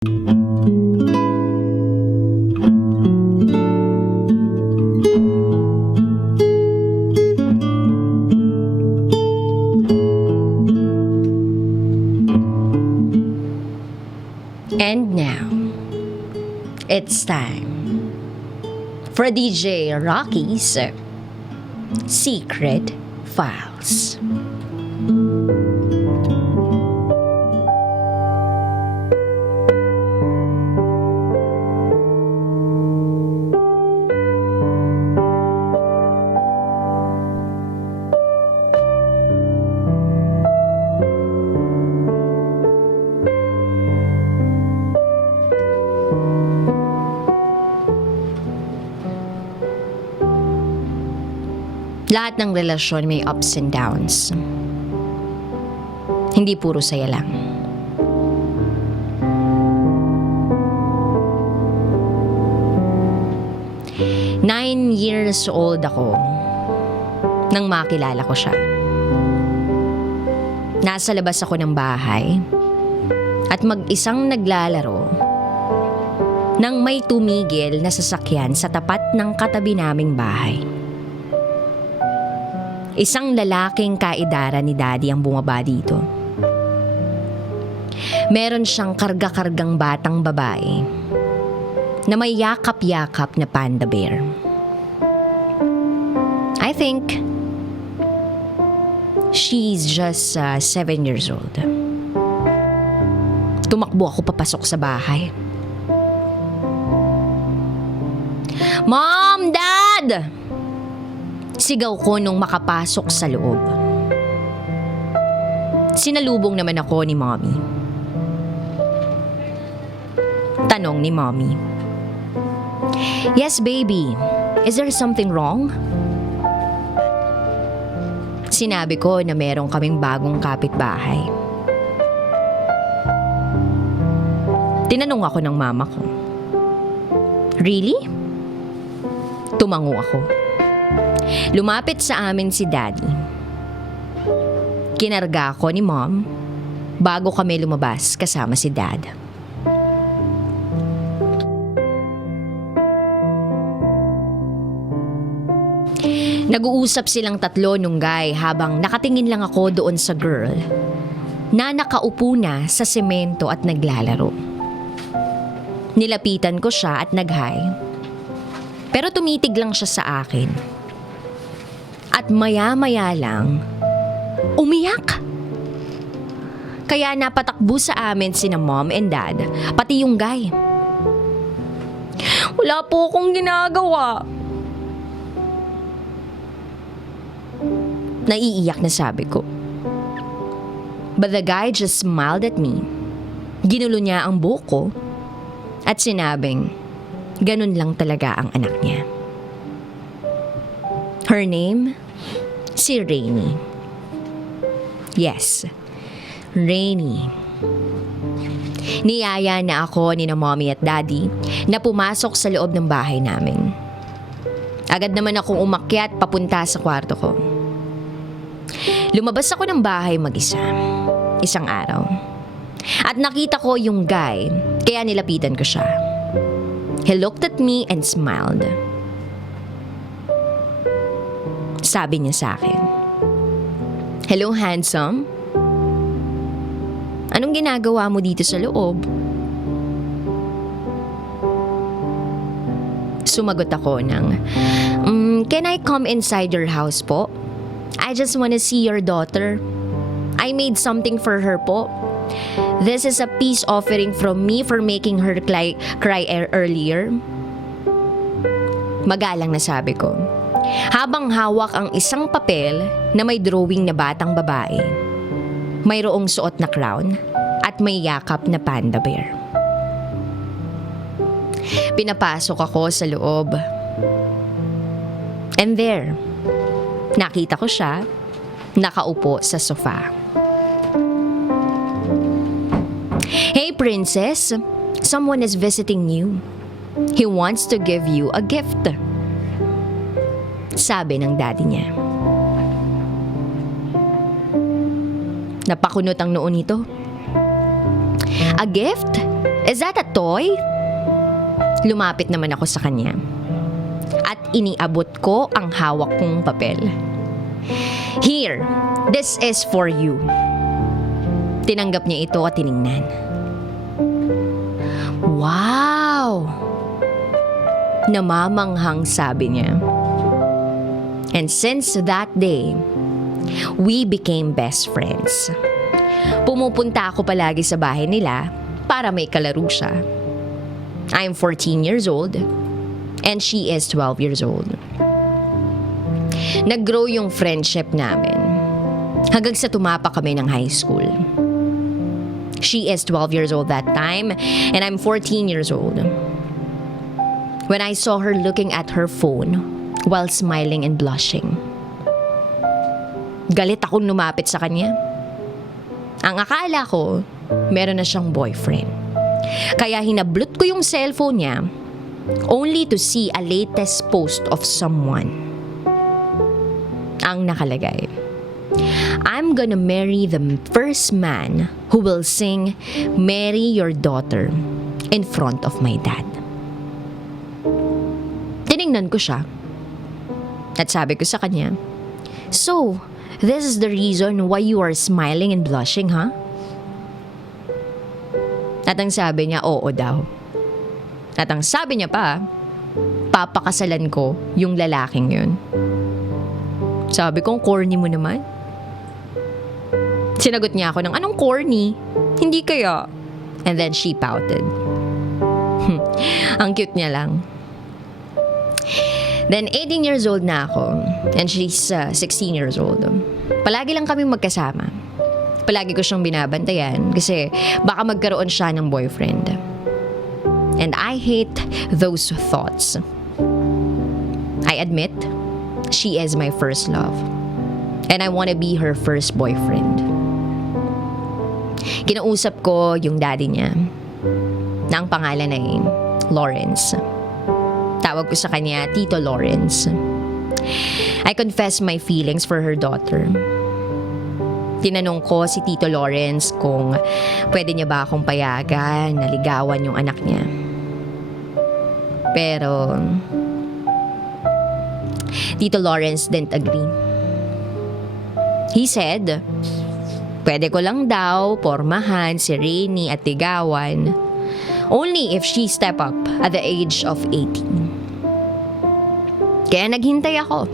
And now, it's time for DJ Rocky's Secret Files. Lahat ng relasyon may ups and downs. Hindi puro saya lang. Nine years old ako nang makilala ko siya. Nasa labas ako ng bahay at mag-isang naglalaro nang may tumigil na sasakyan sa tapat ng katabi naming bahay. Isang lalaking kaedara ni Daddy ang bumaba dito. Meron siyang karga-kargang batang babae na may yakap-yakap na panda bear. I think she's just 7 years old. Tumakbo ako papasok sa bahay. Mom! Dad! Sigaw ko nung makapasok sa loob. Sinalubong naman ako ni Mommy. Tanong ni Mommy, "Yes, baby. Is there something wrong?" Sinabi ko na meron kaming bagong kapitbahay. Tinanong ako ng mama ko, "Really?" Tumango ako. Lumapit sa amin si Daddy. Kinarga ko ni Mom bago kami lumabas kasama si Dad. Nag-uusap silang tatlo nung guy habang nakatingin lang ako doon sa girl na nakaupo na sa semento at naglalaro. Nilapitan ko siya at nag-hi. Pero tumitig lang siya sa akin. At maya-maya lang, umiyak. Kaya napatakbo sa amin sina Mom and Dad, pati yung guy. "Wala po akong ginagawa." Naiiyak na sabi ko. But the guy just smiled at me. Ginulo niya ang buhok ko at sinabing, ganun lang talaga ang anak niya. Her name, si Rainy. Yes, Rainy. Niyaya na ako ni na Mommy at Daddy na pumasok sa loob ng bahay namin. Agad naman akong umakyat papunta sa kwarto ko. Lumabas ako ng bahay mag-isa, isang araw. At nakita ko yung guy, kaya nilapitan ko siya. He looked at me and smiled. Sabi niya sa akin, "Hello, handsome. Anong ginagawa mo dito sa loob?" Sumagot ako ng, "Can I come inside your house po? I just wanna see your daughter. I made something for her po. This is a peace offering from me for making her cry earlier." Magalang na sabi ko, habang hawak ang isang papel na may drawing na batang babae, mayroong suot na crown at may yakap na panda bear. Pinapasok ako sa loob. And there, nakita ko siya, nakaupo sa sofa. "Hey, princess, someone is visiting you. He wants to give you a gift," sabi ng daddy niya. Napakunot ang noo nito. "A gift? Is that a toy? Lumapit naman ako sa kanya. At iniabot ko ang hawak kong papel. Here, this is for you. Tinanggap niya ito at tiningnan. Wow! Namamanghang sabi niya. And since that day, we became best friends. Pumupunta ako palagi sa bahay nila para may kalaro siya. I'm 14 years old and she is 12 years old. Nag-grow yung friendship namin hanggang sa tumapa kami ng high school. She is 12 years old that time and I'm 14 years old. When I saw her looking at her phone while smiling and blushing, galit akong lumapit sa kanya. Ang akala ko, meron na siyang boyfriend. Kaya hinablot ko yung cellphone niya only to see a latest post of someone. Ang nakalagay, I'm gonna marry the first man who will sing "Marry Your Daughter" in front of my dad. Tiningnan ko siya at sabi ko sa kanya, so, this is the reason why you are smiling and blushing, huh? At ang sabi niya, oo daw. At ang sabi niya pa, papakasalan ko yung lalaking yun. Sabi kong, corny mo naman. Sinagot niya ako ng, anong corny? Hindi kaya. And then she pouted. Ang cute niya lang. Then 18 years old na ako and she's 16 years old. Palagi lang kami magkasama. Palagi ko siyang binabantayan kasi baka magkaroon siya ng boyfriend. And I hate those thoughts. I admit, she is my first love. And I want to be her first boyfriend. Kinausap ko yung daddy niya na ang pangalan ay Lawrence. Tawag ko sa kanya Tito Lawrence. I confess my feelings for her daughter. Tinanong ko si Tito Lawrence kung pwede niya ba akong payagan na ligawan yung anak niya. Pero Tito Lawrence didn't agree. He said, pwede ko lang daw pormahan si Rainy at ligawan only if she step up at the age of 18. Kaya naghintay ako.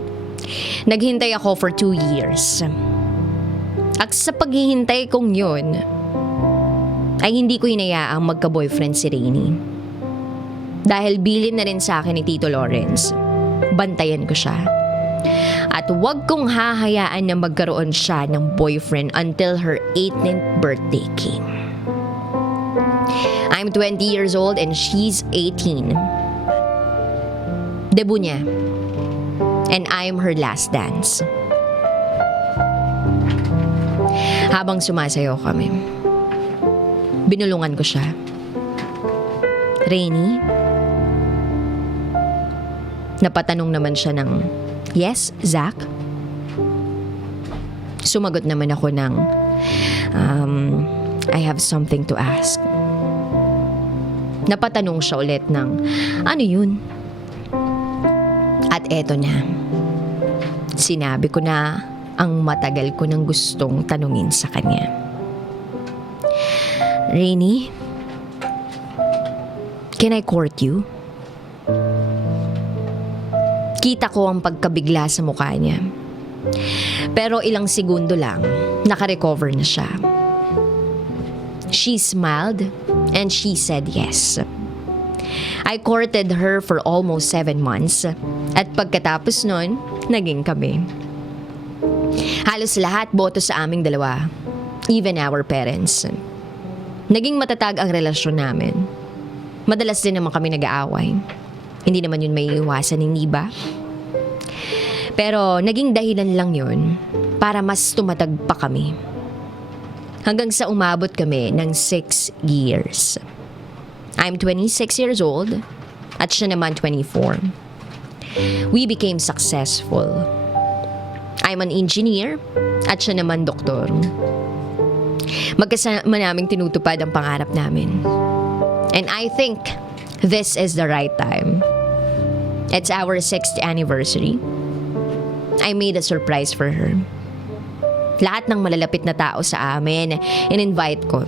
Naghintay ako for 2 years. At sa paghihintay kong yun, ay hindi ko hinayaang magka-boyfriend si Rainy. Dahil bilin na rin sa akin ni Tito Lawrence, bantayan ko siya. At huwag kong hahayaan na magkaroon siya ng boyfriend until her 18th birthday came. I'm 20 years old and she's 18. Debut niya. And I'm her last dance. Habang sumasayaw kami, binulungan ko siya. Rainy? Napatanong naman siya ng, yes, Zach? Sumagot naman ako ng, I have something to ask. Napatanong siya ulit ng, ano yun? At eto na. Sinabi ko na ang matagal ko nang gustong tanungin sa kanya. Rainy, can I court you? Kita ko ang pagkabigla sa mukha niya. Pero ilang segundo lang, nakarecover na siya. She smiled and she said yes. I courted her for almost 7 months at pagkatapos nun, naging kami. Halos lahat boto sa aming dalawa, even our parents. Naging matatag ang relasyon namin. Madalas din naman kami nag-aaway. Hindi naman yun may iwasan, hindi ba? Pero naging dahilan lang yun para mas tumatag pa kami. Hanggang sa umabot kami ng 6 years. I'm 26 years old at siya naman 24. We became successful. I'm an engineer at siya naman doktor. Magkasama naming tinutupad ang pangarap namin. And I think this is the right time. It's our 6th anniversary. I made a surprise for her. Lahat ng malalapit na tao sa amin, in-invite ko.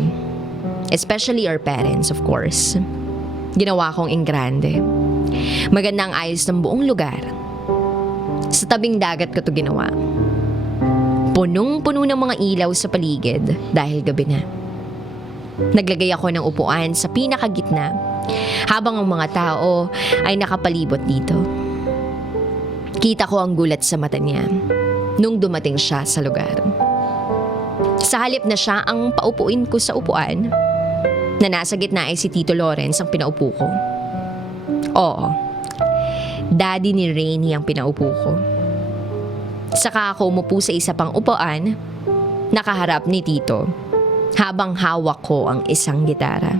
Especially our parents, of course. Ginawa kong ingrande. Maganda ang ayos ng buong lugar. Sa tabing dagat ko to ginawa. Punong-puno ng mga ilaw sa paligid dahil gabi na. Naglagay ako ng upuan sa pinakagitna habang ang mga tao ay nakapalibot dito. Kita ko ang gulat sa mata niya nung dumating siya sa lugar. Sa halip na siya ang paupuin ko sa upuan, na nasa gitna ay si Tito Lawrence ang pinaupo ko. Oo, daddy ni Rainy ang pinaupo ko. Saka ako umupo sa isa pang upuan, nakaharap ni Tito, habang hawak ko ang isang gitara.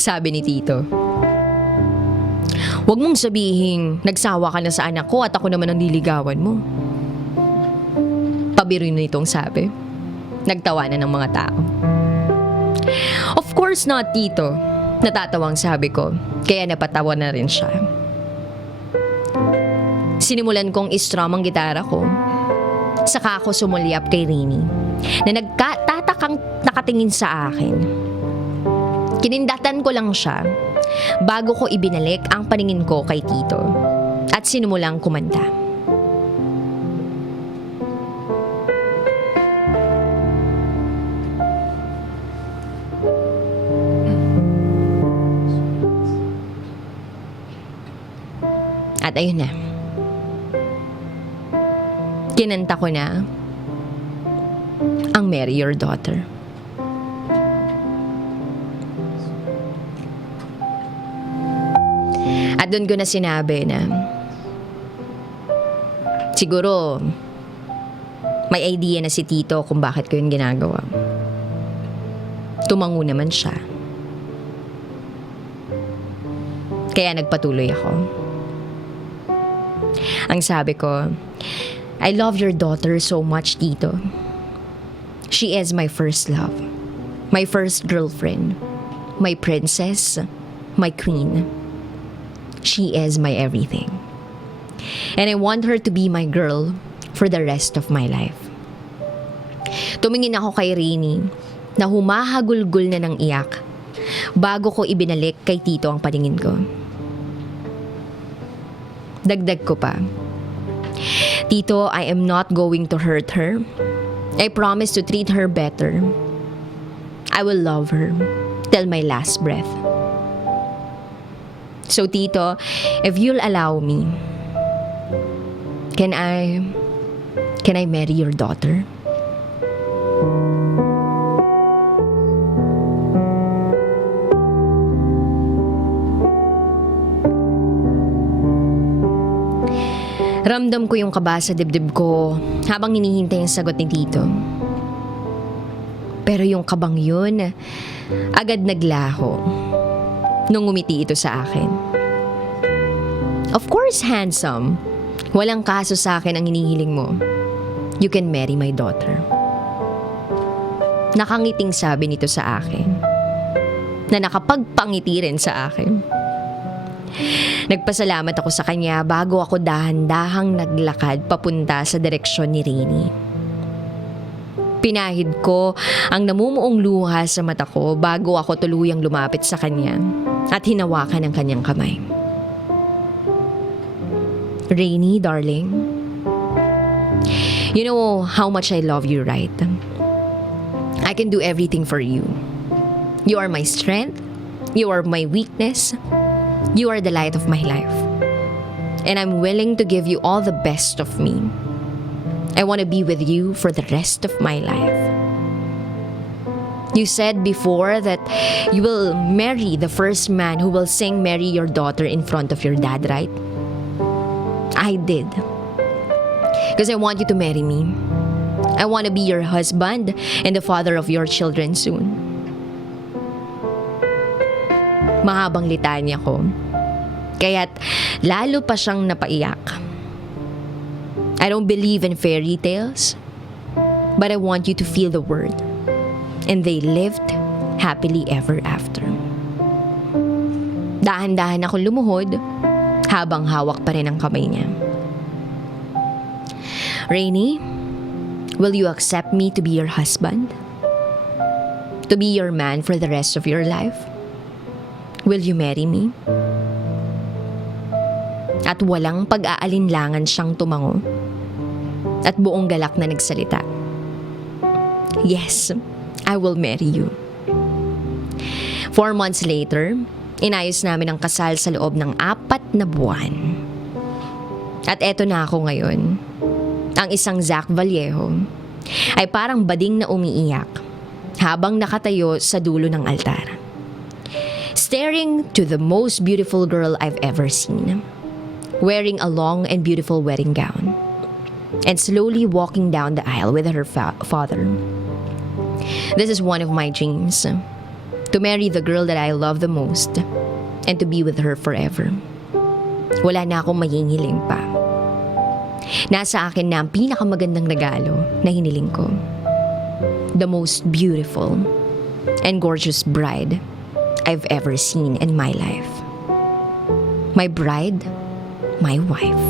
Sabi ni Tito, "Huwag mong sabihin, nagsawa ka na sa anak ko at ako naman ang niligawan mo." Pabiro nitong sabi. Nagtawanan ng mga tao. "Of course not, Tito." Natatawang sabi ko, kaya napatawa na rin siya. Sinimulan kong istrum ang gitara ko. Saka ako sumulyap kay Rainy, na nagkatatakang nakatingin sa akin. Kinindatan ko lang siya bago ko ibinalik ang paningin ko kay Tito at sinimulang kumanta. At ayun na. Kinanta ko na ang Marry Your Daughter. At doon ko na sinabi na siguro may idea na si Tito kung bakit ko yun ginagawa. Tumango naman siya. Kaya nagpatuloy ako. Ang sabi ko, "I love your daughter so much, Tito. She is my first love, my first girlfriend, my princess, my queen. She is my everything. And I want her to be my girl for the rest of my life." Tumingin ako kay Rainy na humahagulgul na ng iyak bago ko ibinalik kay Tito ang paningin ko. Dagdag ko pa, "Tito, I am not going to hurt her. I promise to treat her better. I will love her till my last breath. So Tito, if you'll allow me, can I marry your daughter?" Ramdam ko yung kaba sa dibdib ko habang hinihintay ang sagot ni Tito. Pero yung kabang yun, agad naglaho nung ngumiti ito sa akin. "Of course, handsome. Walang kaso sa akin ang hinihiling mo. You can marry my daughter." Nakangiting sabi nito sa akin, na nakapagpangiti rin sa akin. Nagpasalamat ako sa kanya bago ako dahan-dahang naglakad papunta sa direksyon ni Rainy. Pinahid ko ang namumuong luha sa mata ko bago ako tuluyang lumapit sa kanya at hinawakan ang kanyang kamay. "Rainy, darling, you know how much I love you, right? I can do everything for you. You are my strength. You are my weakness. You are the light of my life. And I'm willing to give you all the best of me. I want to be with you for the rest of my life. You said before that you will marry the first man who will sing Marry Your Daughter in front of your dad, right? I did. Because I want you to marry me. I want to be your husband and the father of your children soon." Mahabang litanya ko, kaya't lalo pa siyang napaiyak. I don't believe in fairy tales, But I want you to feel the word. And they lived happily ever after. Dahan-dahan akong lumuhod habang hawak pa rin ang kamay niya. Rainy, will you accept me to be your husband? To be your man for the rest of your life? Will you marry me? At walang pag-aalinlangan siyang tumango. At buong galak na nagsalita. Yes, I will marry you. 4 months later, inayos namin ang kasal sa loob ng 4 na buwan. At eto na ako ngayon. Ang isang Zach Vallejo ay parang bading na umiiyak habang nakatayo sa dulo ng altar. Staring to the most beautiful girl I've ever seen. Wearing a long and beautiful wedding gown. And slowly walking down the aisle with her father. This is one of my dreams. To marry the girl that I love the most. And to be with her forever. Wala na akong mahihiling pa. Nasa akin na ang pinakamagandang regalo na hiniling ko. The most beautiful and gorgeous bride I've ever seen in my life. My bride, my wife.